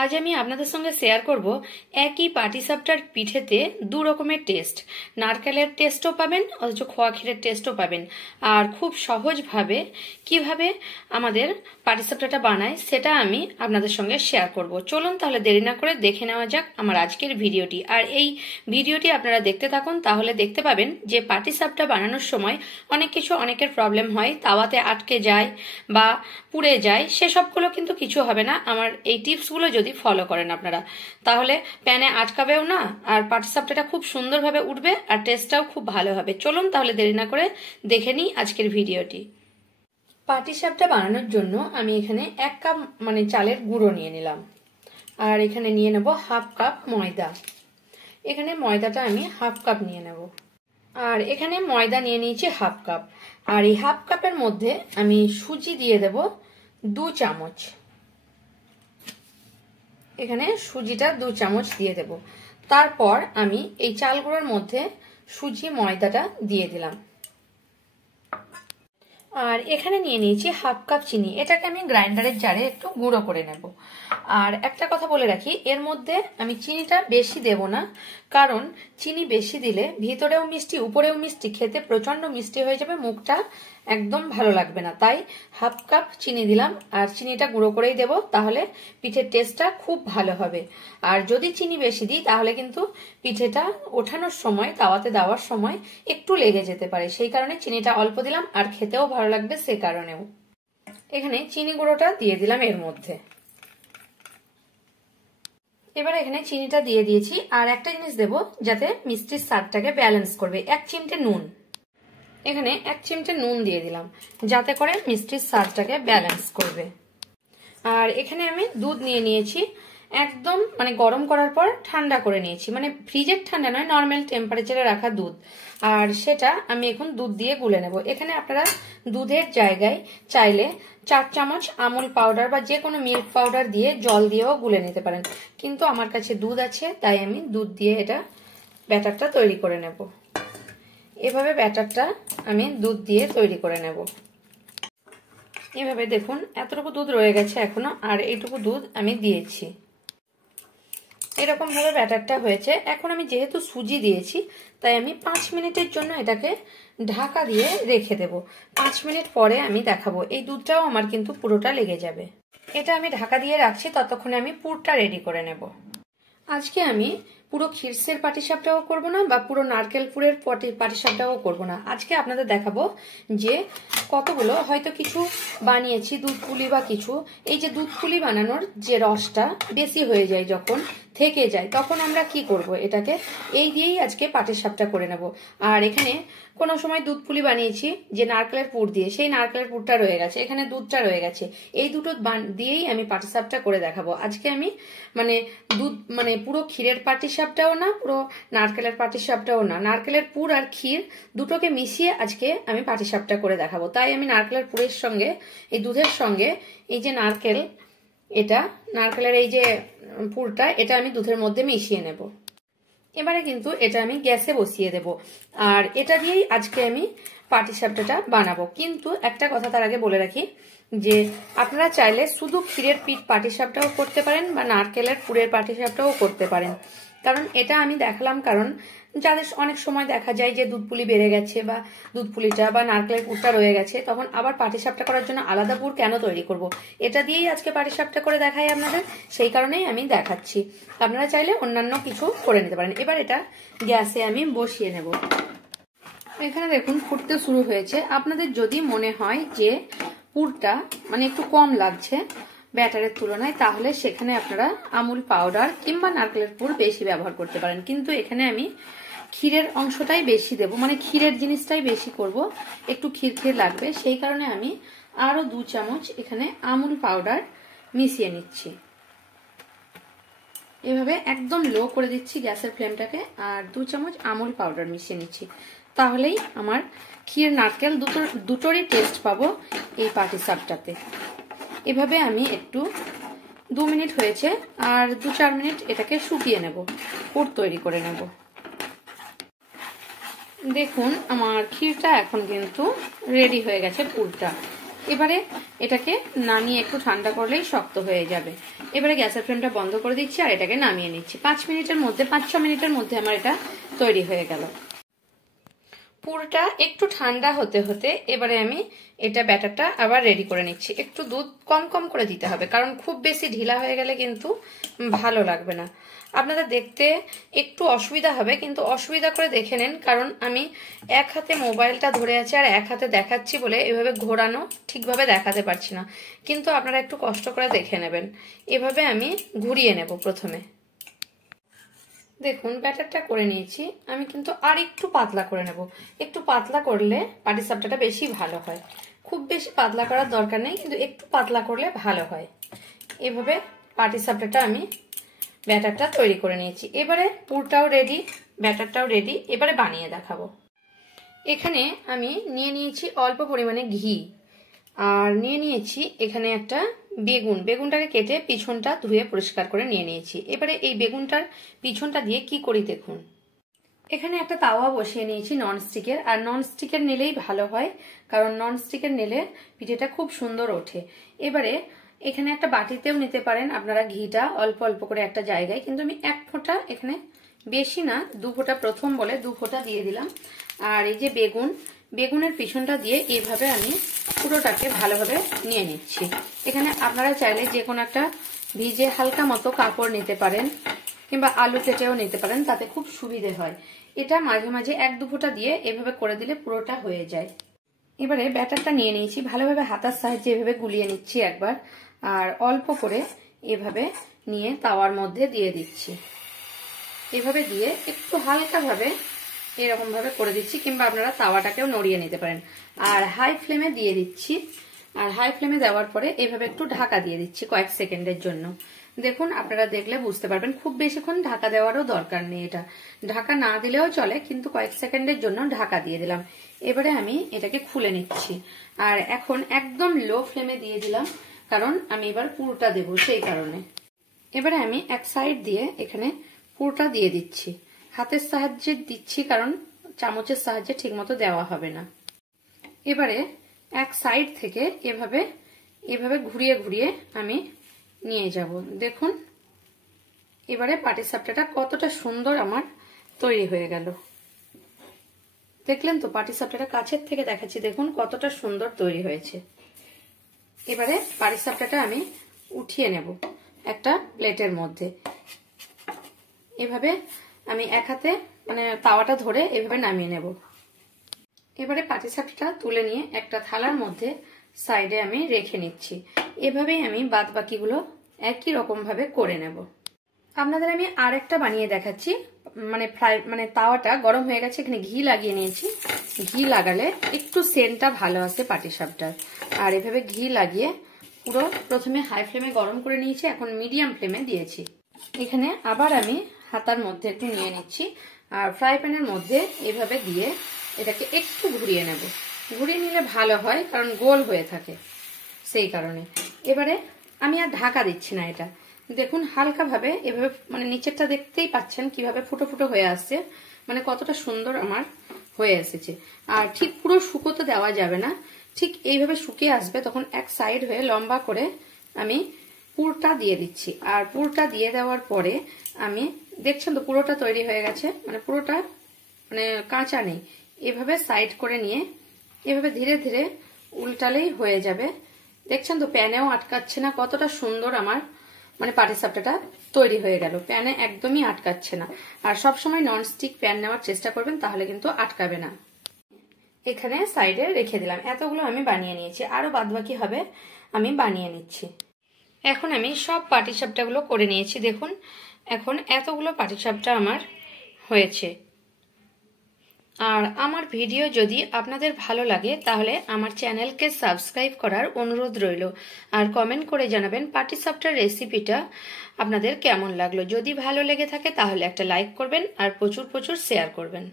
আজ আমি আপনাদের সঙ্গে শেয়ার করব একই পাটিসাপটার পিঠেতে দু রকমের টেস্ট। নারকেলের টেস্টও পাবেন, অথচ খোয়া ক্ষীরের টেস্টও পাবেন। আর খুব সহজভাবে কিভাবে আমাদের পাটিসাপটাটা বানায় সেটা আমি আপনাদের সঙ্গে শেয়ার করব। চলুন তাহলে দেরি না করে দেখে নেওয়া যাক আমার আজকের ভিডিওটি। আর এই ভিডিওটি আপনারা দেখতে থাকুন, তাহলে দেখতে পাবেন যে পাটিসাপটা বানানোর সময় অনেকের প্রবলেম হয়, তাওয়াতে আটকে যায় বা পুড়ে যায়। সেসবগুলো কিন্তু কিছু হবে না আমার এই টিপসগুলো যদি ফলো করেন আপনারা, তাহলে প্যানে আটকাবেও না, আর পাটিসাপটাটা খুব সুন্দরভাবে উঠবে আর টেস্টটাও খুব ভালো হবে। চলুন তাহলে দেরি না করে দেখে নিই আজকের ভিডিওটি। পাটিসাপটা বানানোর জন্য আমি এখানে 1 কাপ চালের গুঁড়ো নিয়ে নিলাম, আর এখানে নিয়ে নেব 1/2 কাপ ময়দা। এখানে ময়দাটা আমি 1/2 কাপ নিয়ে নেব, আর এখানে ময়দা নিয়ে নিয়েছি 1/2 কাপ। আর এই 1/2 কাপের মধ্যে আমি সুজি দিয়ে দেব 2 চামচ। এখানে সুজিটা 2 চামচ দিয়ে দেব। তারপর আমি এই চাল গুঁড়োর মধ্যে সুজি ময়দাটা দিয়ে দিলাম। আর এখানে নিয়ে নিয়েছি 1/2 কাপ চিনি। এটাকে আমি গ্রাইন্ডারের জারে একটু গুঁড়ো করে নেব। আর একটা কথা বলে রাখি, এর মধ্যে আমি চিনিটা বেশি দেব না, কারণ চিনি বেশি দিলে ভিতরেও মিষ্টি উপরেও মিষ্টি, খেতে প্রচন্ড মিষ্টি হয়ে যাবে, মুখটা একদম ভালো লাগবে না। তাই 1/2 কাপ চিনি দিলাম, আর চিনিটা গুঁড়ো করেই দেব, তাহলে পিঠের টেস্টটা খুব ভালো হবে। আর যদি চিনি বেশি দিই তাহলে কিন্তু পিঠেটা ওঠানোর সময়, তাওয়াতে দেওয়ার সময় একটু লেগে যেতে পারে, সেই কারণে চিনিটা অল্প দিলাম, আর খেতেও ভালো লাগবে সে কারণেও। এখানে চিনি গুঁড়োটা দিয়ে দিলাম এর মধ্যে। এবার এখানে চিনিটা দিয়ে দিয়েছি, আর একটা জিনিস দেব যাতে মিষ্টির স্বাদটাকে ব্যালেন্স করবে, 1 চিমটে নুন। এখানে 1 চিমটে নুন দিয়ে দিলাম, যাতে করে মিষ্টির স্বাদটাকে ব্যালেন্স করবে। আর এখানে আমি দুধ নিয়ে নিয়েছি, একদম গরম করার পর ঠান্ডা করে নিয়েছি, ফ্রিজের ঠান্ডা নয়, নর্মাল টেম্পারেচারে রাখা দুধ। আর সেটা আমি এখন দুধ দিয়ে গুলে নেব। এখানে আপনারা দুধের জায়গায় চাইলে 4 চামচ আমুল পাউডার বা যে কোনো মিল্ক পাউডার দিয়ে জল দিয়েও গুলে নিতে পারেন, কিন্তু আমার কাছে দুধ আছে তাই আমি দুধ দিয়ে এটা ব্যাটারটা তৈরি করে নেব। এভাবে ব্যাটারটা আমি দুধ দিয়ে তৈরি করে নেব। এভাবে দেখুন এতটুকু দুধ রয়ে গেছে এখনো, আর এইটুকু দুধ আমি দিয়েছি। এরকম ভাবে ব্যাটারটা হয়েছে। এখন আমি যেহেতু সুজি দিয়েছি তাই আমি 5 মিনিটের জন্য এটাকে ঢাকা দিয়ে রেখে দেব। 5 মিনিট পরে আমি দেখাবো। এই দুধটাও আমার কিন্তু পুরোটা লেগে যাবে। এটা আমি ঢাকা দিয়ে রাখছি, ততক্ষণে আমি পুরটা রেডি করে নেব। আজকে আমি পুরো ক্ষীরসের পাটিসাপটাও করব না, বা পুরো নারকেল পুরের পাটিসাপটাও করব না। আজকে আপনাদের দেখাবো যে কতগুলো হয়তো কিছু বানিয়েছি দুধ পুলি বা কিছু, এই যে দুধ পুলি বানানোর যে রসটা বেশি হয়ে যায়, যখন থেকে যায়, তখন আমরা কি করব, এটাকে এই দিয়েই আজকে পাটিসাপটা করে নেব। আর এখানে কোনো সময় দুধ পুলি বানিয়েছি যে নারকেলের পুর দিয়ে, সেই নারকেলের পুরটা রয়ে গেছে, এখানে দুধটা রয়ে গেছে, এই দুটো দিয়েই আমি পাটিসাপটা করে দেখাবো। আজকে আমি দুধ পুরো ক্ষীরের পাটিসাপটাও না, পুরো নারকেলের পাটিসাপটাও না, নারকেলের পুর আর ক্ষীর দুটোকে মিশিয়ে আজকে আমি পাটিসাপটা করে দেখাবো। তাই আমি নারকেলের পুরের সঙ্গে এই দুধের সঙ্গে এই যে নারকেলের এই যে পুরটা, এটা আমি দুধের মধ্যে মিশিয়ে নেব। এবারে কিন্তু এটা আমি গ্যাসে বসিয়ে দেব, আর এটা দিয়েই আজকে আমি পাটিসাপটাটা বানাবো। কিন্তু একটা কথা তার আগে বলে রাখি যে আপনারা চাইলে শুধু ক্ষীরের পাটিসাপটাও করতে পারেন, বা নারকেলের পুরের পাটিসাপটাও করতে পারেন। কারণ এটা আমি দেখালাম, কারণ যাদের অনেক সময় দেখা যায় যে দুধ পুলি বেড়ে গেছে, বা দুধ পুলিটা বা নারকেলের পুরটা রয়ে গেছে, তখন আবার পাটিসাপটা করার জন্য আলাদা পুর কেন তৈরি করব। এটা দিয়েই আজকে পাটিসাপটা করে দেখাই আপনাদের, সেই কারণেই আমি দেখাচ্ছি। আপনারা চাইলে অন্যান্য কিছু করে নিতে পারেন। এবার এটা গ্যাসে আমি বসিয়ে নেব। এখানে দেখুন ফুটতে শুরু হয়েছে। আপনাদের যদি মনে হয় যে পুরটা একটু কম লাগছে ব্যাটারের তুলনায়, তাহলে সেখানে আপনারা আমুল পাউডার কিংবা নারকেলের পুর বেশি ব্যবহার করতে পারেন। কিন্তু এখানে আমি ক্ষীরের অংশটাই বেশি দেব, ক্ষীরের জিনিসটাই বেশি করব, একটু ক্ষীর লাগবে, সেই কারণে আমি আরো 2 চামচ এখানে আমুল পাউডার মিশিয়ে নিচ্ছি। এভাবে একদম লো করে দিচ্ছি গ্যাসের ফ্লেমটাকে, আর 2 চামচ আমুল পাউডার মিশিয়ে নিচ্ছি। তাহলেই আমার ক্ষীর নারকেল দুটোরই টেস্ট পাবো এই পাটিসাপটাতে। এভাবে আমি একটু 2 মিনিট হয়েছে, আর 2-4 মিনিট এটাকে শুকিয়ে নেব, পুর তৈরি করে নেব। দেখুন আমার ক্ষীরটা এখন কিন্তু রেডি হয়ে গেছে পুরটা। এবারে এটাকে নামিয়ে একটু ঠান্ডা করলেই শক্ত হয়ে যাবে। এবারে গ্যাসের ফ্লেমটা বন্ধ করে দিচ্ছি আর এটাকে নামিয়ে নিচ্ছি। 5 মিনিটের মধ্যে 5-6 মিনিটের মধ্যে আমার এটা তৈরি হয়ে গেল। পুরটা একটু ঠান্ডা হতে হতে এবারে আমি এটা ব্যাটারটা আবার রেডি করে নিচ্ছি। একটু দুধ কম কম করে দিতে হবে, কারণ খুব বেশি ঢিলা হয়ে গেলে কিন্তু ভালো লাগবে না। আপনাদের দেখতে একটু অসুবিধা হবে, কিন্তু অসুবিধা করে দেখে নেন, কারণ আমি এক হাতে মোবাইলটা ধরে আছি আর এক হাতে দেখাচ্ছি বলে এভাবে ঘোরানো ঠিকভাবে দেখাতে পারছি না, কিন্তু আপনারা একটু কষ্ট করে দেখে নেবেন। এভাবে আমি ঘুরিয়ে নেব প্রথমে। দেখুন ব্যাটারটা করে নিয়েছি আমি, কিন্তু আর একটু পাতলা করে নেব। একটু পাতলা করলে পাটিসাপটাটা বেশি ভালো হয়। খুব বেশি পাতলা করার দরকার নেই, কিন্তু একটু পাতলা করলে ভালো হয়। এভাবে পাটিসাপটাটা আমি ব্যাটারটা তৈরি করে নিয়েছি। এবারে পুরটাও রেডি, ব্যাটারটাও রেডি, এবারে বানিয়ে দেখাবো। এখানে আমি নিয়ে নিয়েছি অল্প পরিমাণে ঘি, আর নিয়ে নিয়েছি এখানে একটা বেগুন। বেগুনটাকে কেটে পিছনটা ধুয়ে পরিষ্কার করে নিয়ে নিয়েছি। এবারে এই বেগুনটার পিছনটা দিয়ে কি করি দেখুন। এখানে একটা তাওয়া বসিয়ে নিয়েছি ননস্টিকের, আর ননস্টিকের নিলেই ভালো হয়, কারণ ননস্টিকের নিলে পিঠেটা খুব সুন্দর ওঠে। এবারে এখানে একটা বাটিতেও নিতে পারেন আপনারা ঘিটা, অল্প অল্প করে একটা জায়গায়, কিন্তু আমি 1 ফোঁটা, এখানে বেশি না 2 ফোঁটা, প্রথম বলে 2 ফোঁটা দিয়ে দিলাম। আর এই যে বেগুনের পিছনটা দিয়ে এইভাবে আমি পুরোটাকে ভালোভাবে নিয়ে নিচ্ছি। এখানে আপনারা চাইলে যে কোনো একটা ভিজে হালকা মতো কাপড় নিতে পারেন, কিংবা আলু কেটেও নিতে পারেন, তাতে খুব সুবিধে হয়। এটা মাঝে মাঝে 1-2 ফোঁটা দিয়ে এভাবে করে দিলে পুরোটা হয়ে যায়। এবারে ব্যাটারটা নিয়ে নিয়েছি, ভালোভাবে হাতার সাহায্যে এভাবে গুলিয়ে নিচ্ছি একবার, আর অল্প করে এভাবে নিয়ে তাওয়ার মধ্যে দিয়ে দিচ্ছি। এভাবে দিয়ে একটু হালকাভাবে এরকম ভাবে করে দিচ্ছি, কিংবা আপনারা তাওয়াটাকেও নড়িয়ে নিতে পারেন। আর হাই ফ্লেমে দিয়ে দিচ্ছি, আর হাই ফ্লেমে দেওয়ার পরে এভাবে একটু ঢাকা দিয়ে দিচ্ছি কয়েক সেকেন্ডের জন্য। দেখুন আপনারা দেখলে বুঝতে পারবেন, খুব বেশিক্ষণ ঢাকা দেওয়ারও দরকার নেই। এটা ঢাকা না দিলেও চলে, কিন্তু কয়েক সেকেন্ডের জন্য ঢাকা দিয়ে দিলাম। এবারে আমি এটাকে খুলে নিচ্ছি, আর এখন একদম লো ফ্লেমে দিয়ে দিলাম, কারণ আমি এবার পুরোটা দেবো সেই কারণে। এবারে আমি এক সাইড দিয়ে এখানে পুরোটা দিয়ে দিচ্ছি, হাতের সাহায্যে দিচ্ছি, কারণ চামচের সাহায্যে ঠিকমতো দেওয়া হবে না। এবারে এক সাইড থেকে এভাবে এভাবে ঘুরিয়ে ঘুরিয়ে আমি নিয়ে যাব। দেখুন এবারে পাটিসাপটাটা কতটা সুন্দর আমার তৈরি হয়ে গেল। দেখলেন তো পাটিসাপটাটা কাছের থেকে দেখাচ্ছি, দেখুন কতটা সুন্দর তৈরি হয়েছে। এবারে পাটিসাপটাটা আমি উঠিয়ে নেব একটা প্লেটের মধ্যে। এভাবে আমি এক হাতে মানে তাওয়াটা ধরে এভাবে নামিয়ে নেব। এবারে পাটিসাপটাটা তুলে নিয়ে একটা থালার মধ্যে সাইডে আমি রেখে নিচ্ছি। এভাবেই আমি বাদ বাকিগুলো একই রকম ভাবে করে নেব। আপনাদের আমি আর একটা বানিয়ে দেখাচ্ছি। মানে তাওয়াটা গরম হয়ে গেছে, এখানে ঘি লাগিয়ে নিয়েছি। ঘি লাগালে একটু সেন্টটা ভালো আসে পাটিসাপটার। আর এভাবে ঘি লাগিয়ে পুরো প্রথমে হাই ফ্লেমে গরম করে নিয়েছি, এখন মিডিয়াম ফ্লেমে দিয়েছি। এখানে আবার আমি হাতার মধ্যে একটু নিয়ে নিচ্ছি, আর ফ্রাই প্যানের মধ্যে এভাবে দিয়ে এটাকে একটু ঘুরিয়ে নেব। ঘুরিয়ে নিলে ভালো হয়, কারণ গোল হয়ে থাকে সেই কারণে। এবারে আমি আর ঢাকা দিচ্ছি না। এটা দেখুন হালকাভাবে এভাবে, মানে নিচেরটা দেখতেই পাচ্ছেন কিভাবে ফুটো ফুটো হয়ে আসছে, মানে কতটা সুন্দর আমার হয়ে এসেছে। আর ঠিক পুরো শুকোতে দেওয়া যাবে না, ঠিক এইভাবে শুকিয়ে আসবে, তখন এক সাইড হয়ে লম্বা করে আমি পুরটা দিয়ে দিচ্ছি। আর পুরটা দিয়ে দেওয়ার পরে আমি দেখছেন তো পুরোটা তৈরি হয়ে গেছে, মানে পুরোটা মানে কাঁচা নেই। এভাবে সাইড করে নিয়ে এভাবে ধীরে ধীরে উল্টালেই হয়ে যাবে। দেখছেন তো প্যানেও আটকাচ্ছে না, কতটা সুন্দর আমার মানে পাটিসাপটাটা তৈরি হয়ে গেল। প্যানে একদমই আটকাচ্ছে না। আর সবসময় ননস্টিক প্যান নেওয়ার চেষ্টা করবেন, তাহলে কিন্তু আটকাবে না। এখানে সাইডে রেখে দিলাম। এতগুলো আমি বানিয়ে নিয়েছি, আরো বাদবাকি হবে, আমি বানিয়ে নিচ্ছি। এখন আমি সব পাটিসাপটাগুলো করে নিয়েছি। দেখুন এখন এতগুলো পাটিসাপটা আমার হয়েছে। আর আমার ভিডিও যদি আপনাদের ভালো লাগে তাহলে আমার চ্যানেলকে সাবস্ক্রাইব করার অনুরোধ রইল, আর কমেন্ট করে জানাবেন পাটিসাপটার রেসিপিটা আপনাদের কেমন লাগলো। যদি ভালো লেগে থাকে তাহলে একটা লাইক করবেন, আর প্রচুর প্রচুর শেয়ার করবেন।